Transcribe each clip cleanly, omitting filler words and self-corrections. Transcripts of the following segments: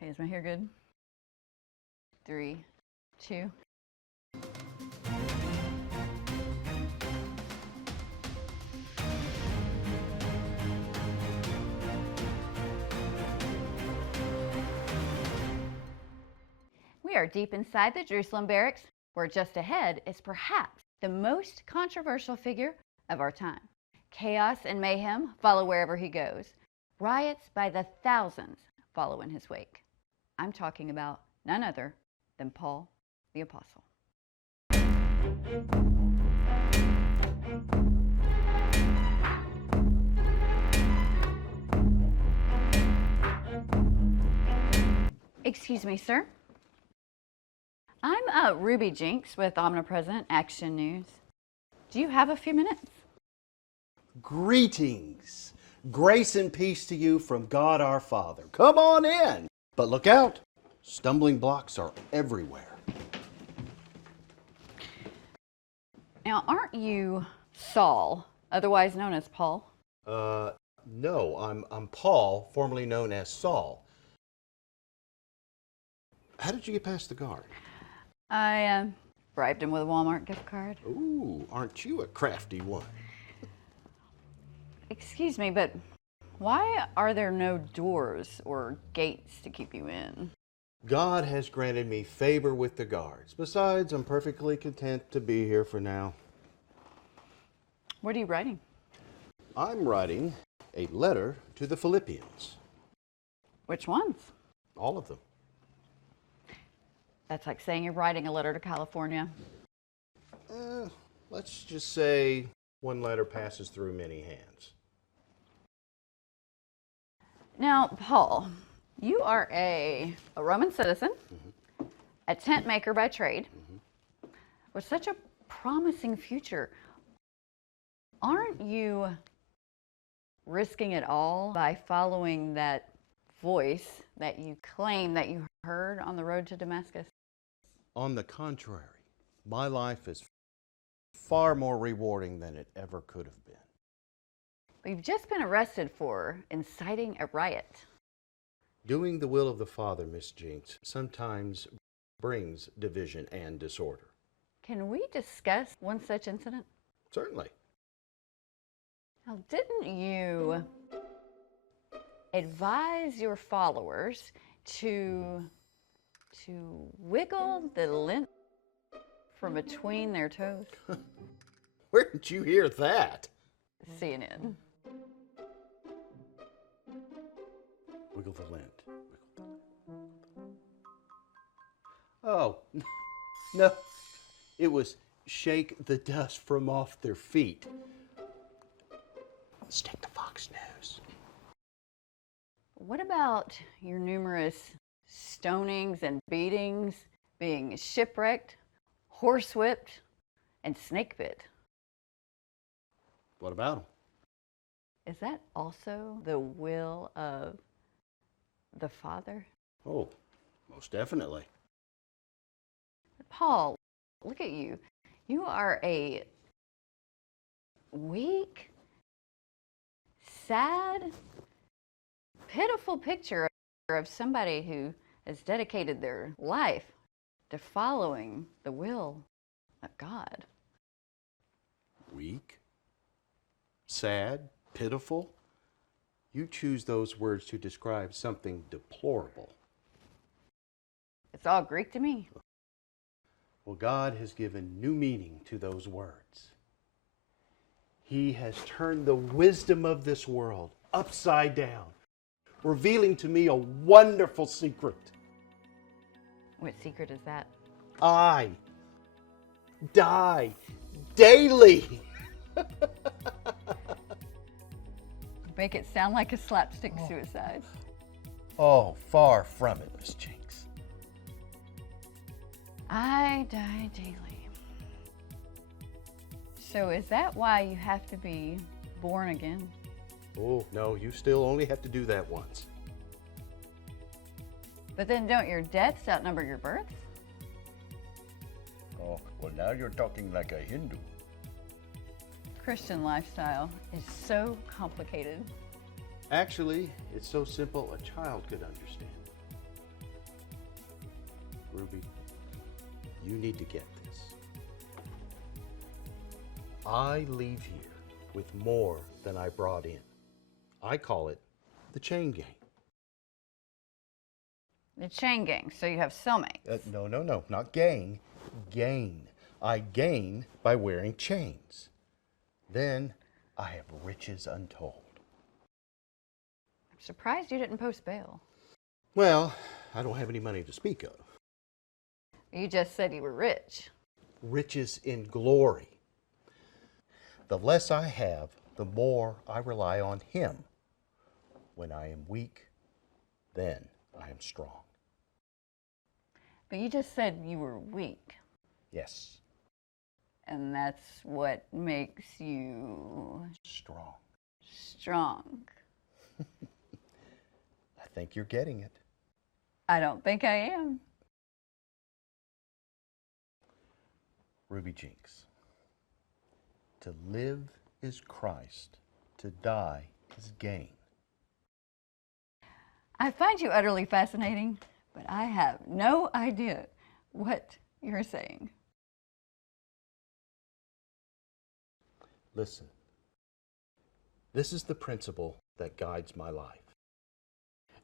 Okay, is my hair good? 3, 2. We are deep inside the Jerusalem barracks, where just ahead is perhaps the most controversial figure of our time. Chaos and mayhem follow wherever he goes. Riots by the thousands follow in his wake. I'm talking about none other than Paul the Apostle. Excuse me, sir. I'm Ruby Jynx with Omnipresent Action News. Do you have a few minutes? Greetings. Grace and peace to you from God our Father. Come on in. But look out. Stumbling blocks are everywhere. Now, aren't you Saul, otherwise known as Paul? No, I'm Paul, formerly known as Saul. How did you get past the guard? I bribed him with a Walmart gift card. Ooh, aren't you a crafty one? Excuse me, but why are there no doors or gates to keep you in? God has granted me favor with the guards. Besides, I'm perfectly content to be here for now. What are you writing? I'm writing a letter to the Philippians. Which ones? All of them. That's like saying you're writing a letter to California. Let's just say one letter passes through many hands. Now, Paul, you are a Roman citizen, a tent maker by trade, with such a promising future. Aren't you risking it all by following that voice that you claim that you heard on the road to Damascus? On the contrary, my life is far more rewarding than it ever could have been. But you've just been arrested for inciting a riot. Doing the will of the Father, Miss Jynx, sometimes brings division and disorder. Can we discuss one such incident? Certainly. Now, didn't you advise your followers to wiggle the lint from between their toes? Where did you hear that? CNN. Wiggle the lint. Oh, no. It was shake the dust from off their feet. Stick to Fox News. What about your numerous stonings and beatings, being shipwrecked, horsewhipped, and snake bit? What about them? Is that also the will of the Father? Oh, most definitely. Paul, look at you. You are a weak, sad, pitiful picture of somebody who has dedicated their life to following the will of God. Weak? Sad? Pitiful? You choose those words to describe something deplorable. It's all Greek to me. Well, God has given new meaning to those words. He has turned the wisdom of this world upside down, revealing to me a wonderful secret. What secret is that? I die daily. Make it sound like a slapstick suicide. Oh, far from it, Miss Jynx. I die daily. So is that why you have to be born again? Oh, no, you still only have to do that once. But then don't your deaths outnumber your births? Oh, well, now you're talking like a Hindu. Christian lifestyle is so complicated. Actually, it's so simple a child could understand. Ruby, you need to get this. I leave here with more than I brought in. I call it the chain gang. The chain gang, so you have cellmates. No, not gang. Gain. I gain by wearing chains. Then I have riches untold. I'm surprised you didn't post bail. Well, I don't have any money to speak of. You just said you were rich. Riches in glory. The less I have, the more I rely on Him. When I am weak, then I am strong. But you just said you were weak, Yes, and that's what makes you strong. strong. I think you're getting it. I don't think I am. Ruby Jynx. To live is Christ, to die is gain. I find you utterly fascinating, but I have no idea what you're saying. Listen, this is the principle that guides my life,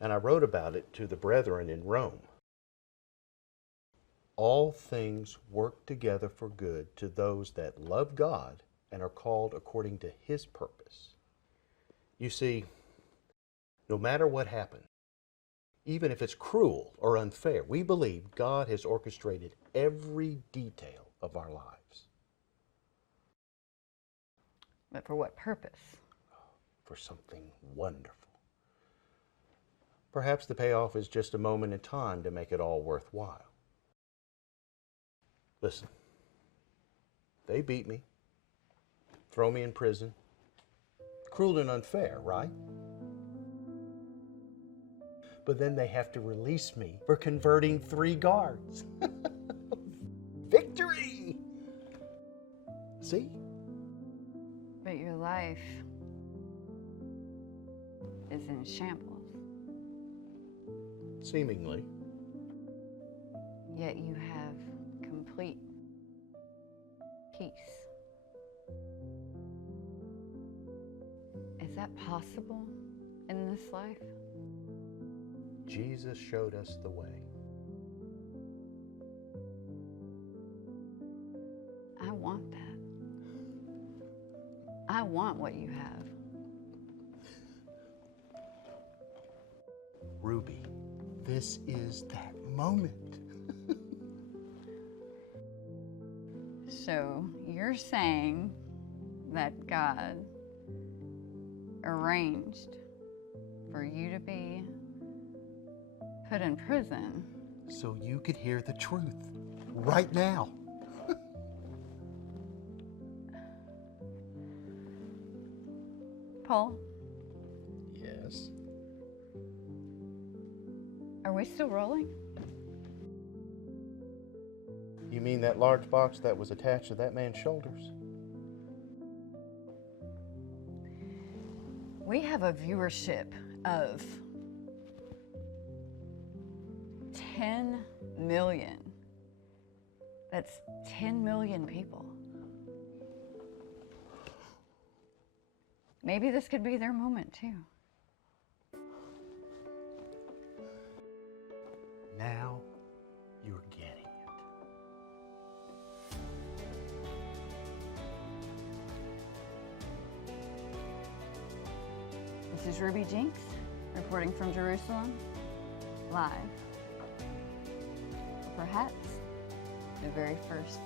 and I wrote about it to the brethren in Rome. All things work together for good to those that love God and are called according to His purpose. You see, no matter what happens, even if it's cruel or unfair, we believe God has orchestrated every detail of our lives. But for what purpose? For something wonderful. Perhaps the payoff is just a moment in time to make it all worthwhile. Listen, they beat me, throw me in prison. Cruel and unfair, right? But then they have to release me for converting 3 guards. Victory! See? But your life is in shambles. Seemingly. Yet you have complete peace. Is that possible in this life? Jesus showed us the way. I want that. I want what you have. Ruby, this is that moment. So you're saying that God arranged for you to be put in prison So you could hear the truth right now. Paul, Yes. are we still rolling? You mean that large box that was attached to that man's shoulders? We have a viewership of 10 million. That's 10 million people. Maybe this could be their moment too. Now you're getting it. This is Ruby Jynx, reporting from Jerusalem, live. Perhaps the very first